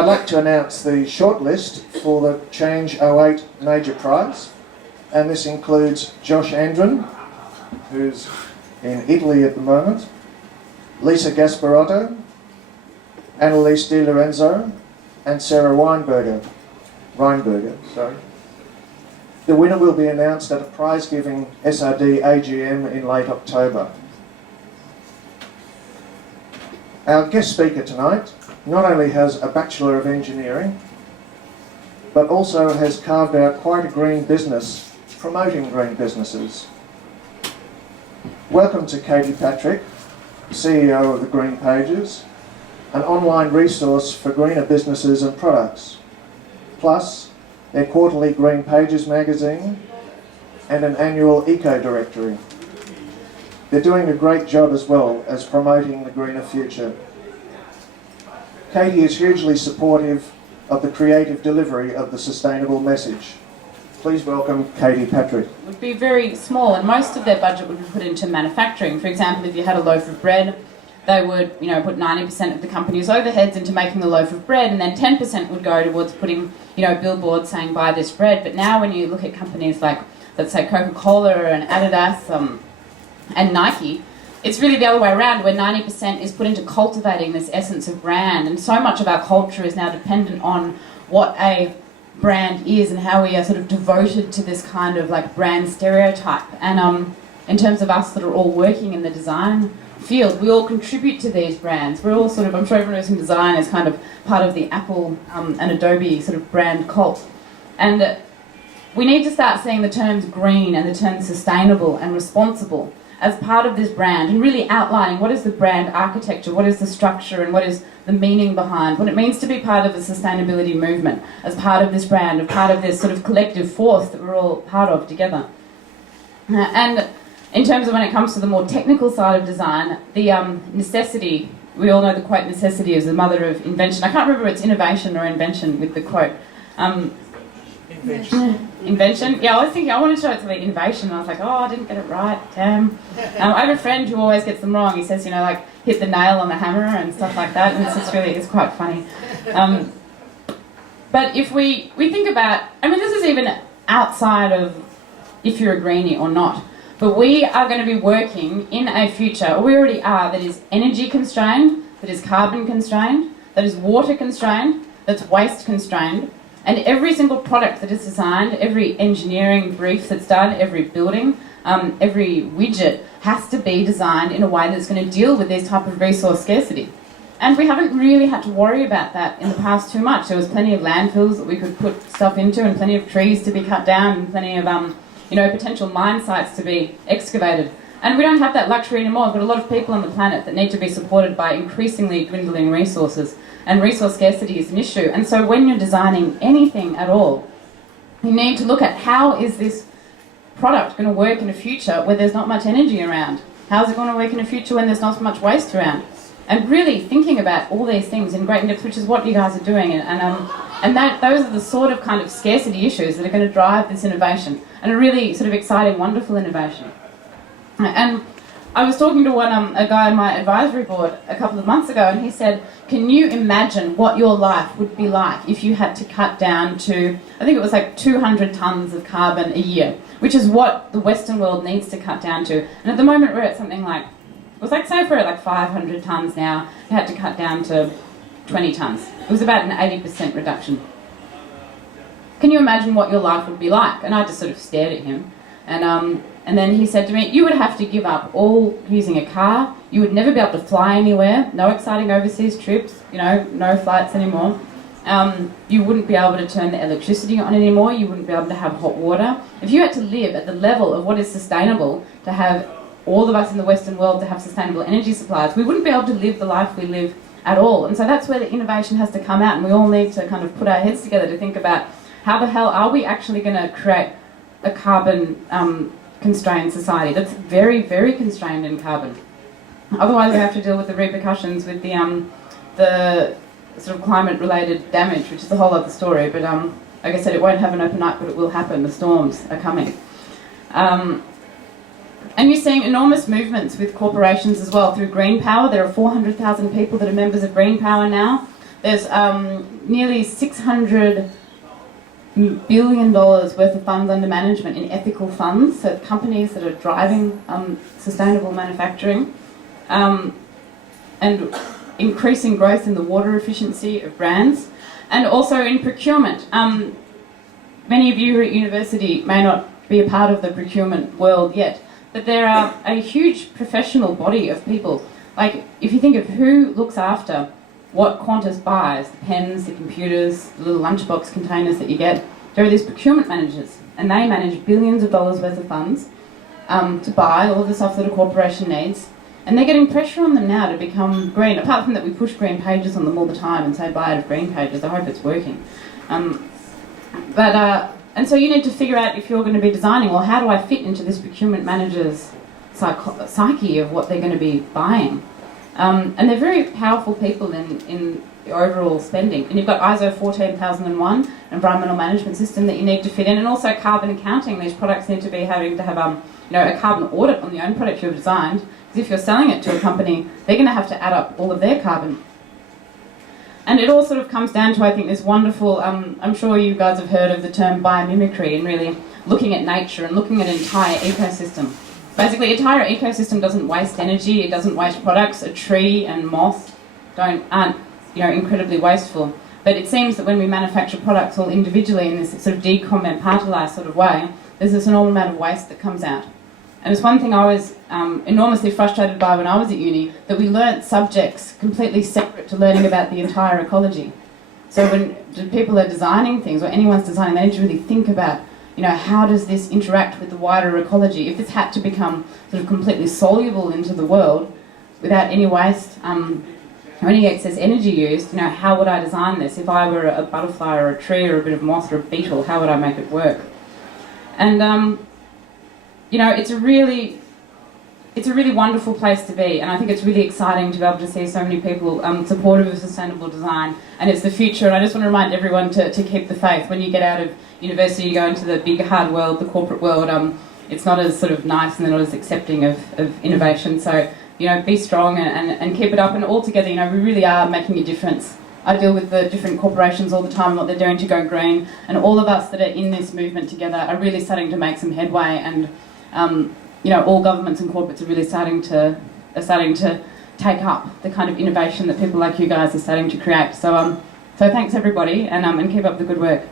I'd like to announce the shortlist for the Change 08 Major Prize, and this includes Josh Andren, who's in Italy at the moment, Lisa Gasparotto, Annalise Di Lorenzo, and Sarah Reinberger. The winner will be announced at a prize-giving SRD AGM in late October. Our guest speaker tonight not only has a Bachelor of Engineering, but also has carved out quite a green business promoting green businesses. Welcome to Katie Patrick, CEO of the Green Pages, an online resource for greener businesses and products, plus their quarterly Green Pages magazine and an annual eco-directory. They're doing a great job as well as promoting the greener future. Katie is hugely supportive of the creative delivery of the sustainable message. Please welcome Katie Patrick. It would be very small, and most of their budget would be put into manufacturing. For example, if you had a loaf of bread, they would, put 90% of the company's overheads into making the loaf of bread, and then 10% would go towards putting, billboards saying buy this bread. But now when you look at companies like, let's say, Coca-Cola and Adidas and Nike, it's really the other way around, where 90% is put into cultivating this essence of brand. And so much of our culture is now dependent on what a brand is and how we are sort of devoted to this kind of like brand stereotype. And in terms of us that are all working in the design field, we all contribute to these brands. We're all sort of, I'm sure everyone who's in design is kind of part of the Apple and Adobe sort of brand cult. And we need to start seeing the terms green and the terms sustainable and responsible as part of this brand, and really outlining what is the brand architecture, what is the structure, and what is the meaning behind what it means to be part of the sustainability movement, as part of this brand, as part of this sort of collective force that we're all part of together. And in terms of when it comes to the more technical side of design, the necessity, we all know the quote, necessity is the mother of invention. I can't remember if it's innovation or invention with the quote. Invention? Yeah, I was thinking, I wanted to show it to the innovation, and I was like, oh, I didn't get it right, damn. I have a friend who always gets them wrong. He says, hit the nail on the hammer and stuff like that, and it's quite funny. But if we think about, this is even outside of if you're a greenie or not, but we are going to be working in a future, or we already are, that is energy constrained, that is carbon constrained, that is water constrained, that's waste constrained. And every single product that is designed, every engineering brief that's done, every building, every widget has to be designed in a way that's going to deal with this type of resource scarcity. And we haven't really had to worry about that in the past too much. There was plenty of landfills that we could put stuff into, and plenty of trees to be cut down, and plenty of potential mine sites to be excavated. And we don't have that luxury anymore. We've got a lot of people on the planet that need to be supported by increasingly dwindling resources. And resource scarcity is an issue. And so when you're designing anything at all, you need to look at how is this product going to work in a future where there's not much energy around? How's it going to work in a future when there's not so much waste around? And really thinking about all these things in great depth, which is what you guys are doing. And those are the sort of kind of scarcity issues that are going to drive this innovation, and a really sort of exciting, wonderful innovation. And I was talking to a guy on my advisory board a couple of months ago, and he said, can you imagine what your life would be like if you had to cut down to, I think it was like 200 tonnes of carbon a year, which is what the Western world needs to cut down to. And at the moment we're at something like, say if we're at like 500 tonnes now, you had to cut down to 20 tonnes. It was about an 80% reduction. Can you imagine what your life would be like? And I just sort of stared at him. And then he said to me, you would have to give up all using a car. You would never be able to fly anywhere. No exciting overseas trips, no flights anymore. You wouldn't be able to turn the electricity on anymore. You wouldn't be able to have hot water. If you had to live at the level of what is sustainable, to have all of us in the Western world to have sustainable energy supplies, we wouldn't be able to live the life we live at all. And so that's where the innovation has to come out, and we all need to kind of put our heads together to think about how the hell are we actually going to create a carbon constrained society that's very, very constrained in carbon. Otherwise we have to deal with the repercussions with the sort of climate-related damage, which is a whole other story. But like I said, it won't happen overnight, but it will happen. The storms are coming. And you're seeing enormous movements with corporations as well through Green Power. There are 400,000 people that are members of Green Power now. There's nearly $600 billion worth of funds under management in ethical funds, so companies that are driving sustainable manufacturing, and increasing growth in the water efficiency of brands, and also in procurement. Many of you who are at university may not be a part of the procurement world yet, but there are a huge professional body of people. Like, if you think of who looks after what Qantas buys, the pens, the computers, the little lunchbox containers that you get, there are these procurement managers, and they manage billions of dollars worth of funds to buy all of the stuff that a corporation needs, and they're getting pressure on them now to become green. Apart from that, we push green pages on them all the time and say buy out of green pages. I hope it's working. And so you need to figure out, if you're going to be designing, well, how do I fit into this procurement manager's psyche of what they're going to be buying? And they're very powerful people in overall spending. And you've got ISO 14001, environmental management system that you need to fit in, and also carbon accounting. These products need to be having to have a carbon audit on the own product you've designed, because if you're selling it to a company, they're going to have to add up all of their carbon. And it all sort of comes down to, I think, this wonderful, I'm sure you guys have heard of the term biomimicry, and really looking at nature and looking at an entire ecosystem. Basically, an entire ecosystem doesn't waste energy, it doesn't waste products. A tree and moss aren't incredibly wasteful. But it seems that when we manufacture products all individually in this sort of decompartmentalised sort of way, there's this enormous amount of waste that comes out. And it's one thing I was enormously frustrated by when I was at uni, that we learnt subjects completely separate to learning about the entire ecology. So when people are designing things, or anyone's designing, they need to really think about, how does this interact with the wider ecology? If this had to become sort of completely soluble into the world without any waste or any excess energy used, how would I design this? If I were a butterfly or a tree or a bit of moss or a beetle, how would I make it work? And it's a really wonderful place to be, and I think it's really exciting to be able to see so many people supportive of sustainable design, and it's the future. And I just want to remind everyone to keep the faith. When you get out of university, you go into the big hard world, the corporate world, it's not as sort of nice, and they're not as accepting of innovation. So be strong and keep it up, and all together, we really are making a difference. I deal with the different corporations all the time, what they're doing to go green, and all of us that are in this movement together are really starting to make some headway, and all governments and corporates are really starting to take up the kind of innovation that people like you guys are starting to create. So thanks everybody, and keep up the good work.